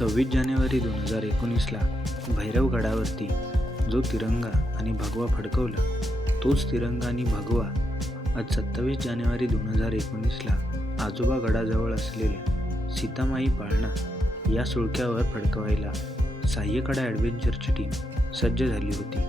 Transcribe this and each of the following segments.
26 जानेवारी 2019ला भैरवगडावरती जो तिरंगा आणि भगवा फडकवला, तोच तिरंगा आणि भगवा आज 27 जानेवारी 2019ला आजोबा गडाजवळ असलेल्या सीतामाई पाळणा या सुळक्यावर फडकवायला साह्यकडा ॲडव्हेंचरची टीम सज्ज झाली होती.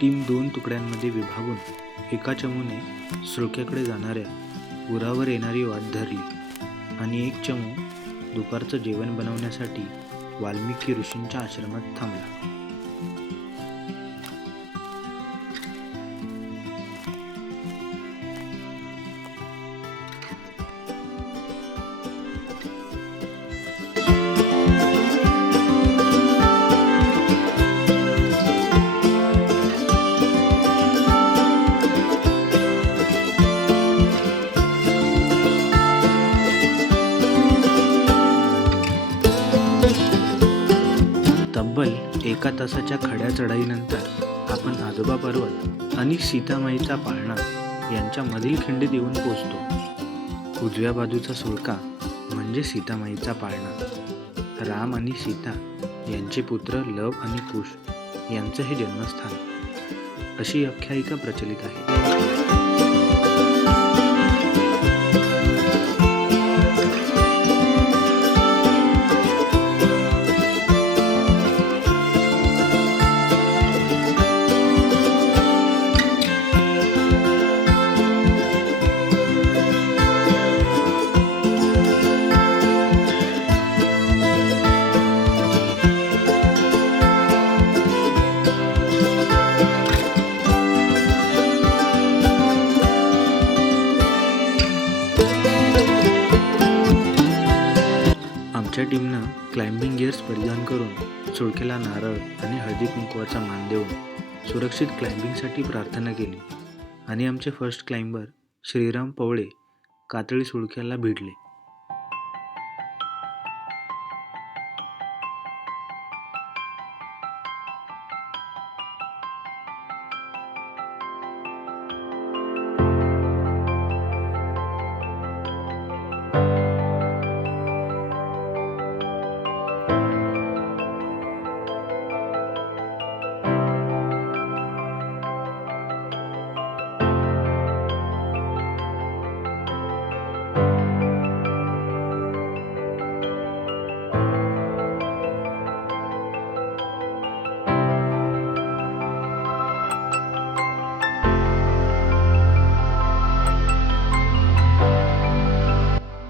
टीम 2 तुकड्यांमध्ये विभागून एका चमूने सुळक्याकडे जाणाऱ्या उरावर येणारी वाट धरली आणि एक चमू दुपारचं जेवण बनवण्यासाठी वाल्मिकी ऋषींच्या आश्रमात थांबला. तब्बल 1 तासाच्या खड्या चढाईनंतर आपण आजोबा पर्वत आणि सीतामाईचा पाळणा यांच्या मधील खिंडीत येऊन पोचतो. उजव्या बाजूचा सुळका म्हणजे सीतामाईचा पाळणा. राम आणि सीता यांचे पुत्र लव आणि कुश यांचं हे जन्मस्थान अशी आख्यायिका प्रचलित आहे. आमच्या टीमनं क्लाइम्बिंग गिअर्स परिधान करून सुळक्याला नारळ आणि हळदी कुंकवाचा मान देऊन सुरक्षित क्लाइम्बिंगसाठी प्रार्थना केली आणि आमचे फर्स्ट क्लाइंबर श्रीराम पवळे कातळी सुळक्याला भिडले.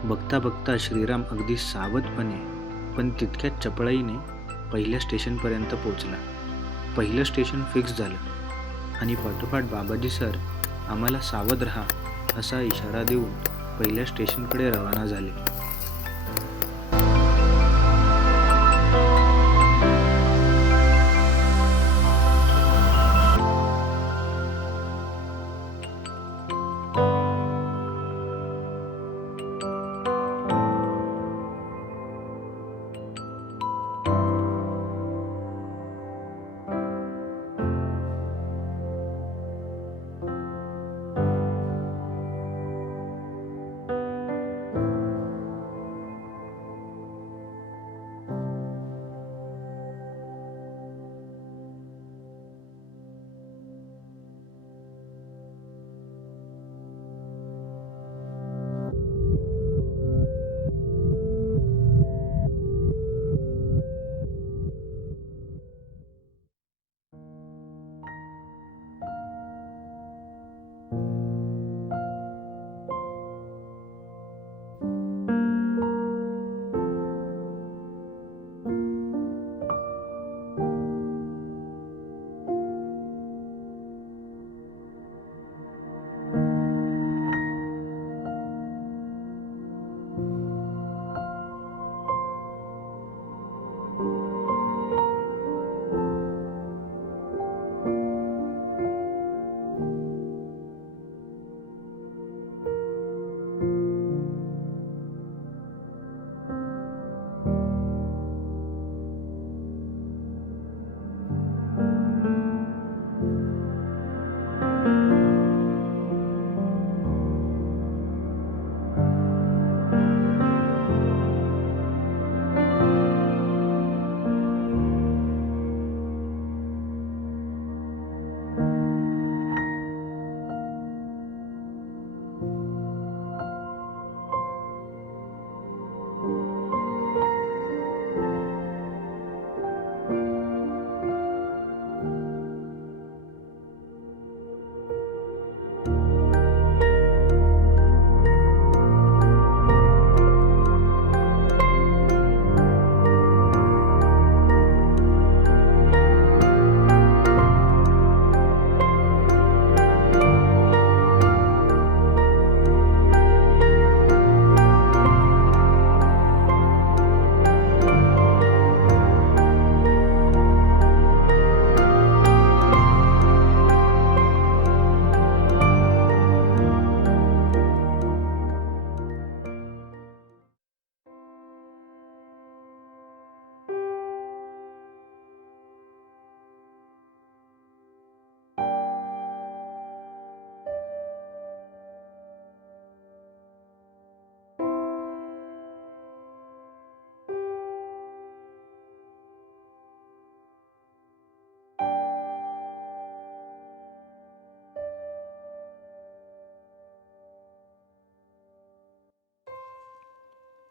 बघता बघता श्रीराम अगदी सावधपणे पण तितक्याच चपळाईने पहिल्या स्टेशनपर्यंत पोचला. पहिलं स्टेशन फिक्स झालं आणि पाठोपाठ बाबाजी सर आम्हाला सावध राहा असा इशारा देऊन पहिल्या स्टेशनकडे रवाना झाले.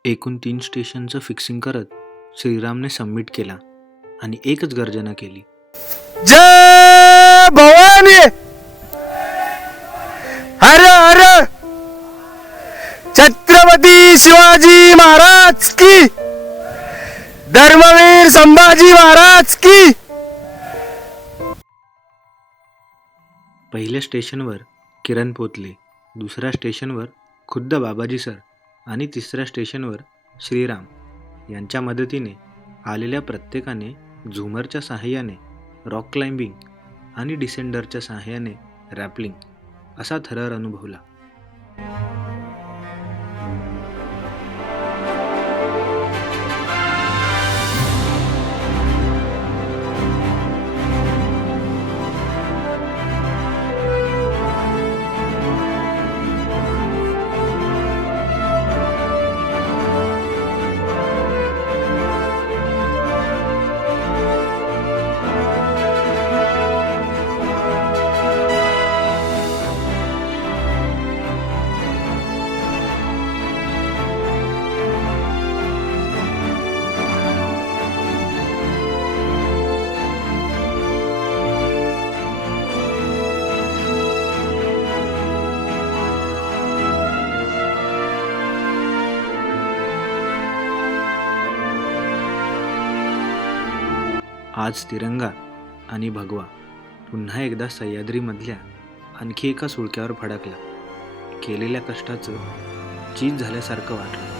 एकूण 3 स्टेशनचं फिक्सिंग करत श्रीरामने सबमिट केला आणि एकच गर्जना केली. जय भवानी, हर हर छत्रपती शिवाजी महाराज की, धर्मवीर संभाजी महाराज की. पहिल्या स्टेशनवर किरण पोतले, दुसऱ्या स्टेशनवर खुद्द बाबाजी सर आणि तिसऱ्या स्टेशनवर श्रीराम यांच्या मदतीने आलेल्या प्रत्येकाने झुमरच्या सहाय्याने रॉक क्लाइम्बिंग आणि डिसेंडरच्या सहाय्याने रॅपलिंग असा थरार अनुभवला. आज तिरंगा आणि भगवा पुन्हा एकदा सह्याद्रीमधल्या आणखी एका सुळक्यावर फडकला. केलेल्या कष्टाचं चीज झाल्यासारखं वाटलं.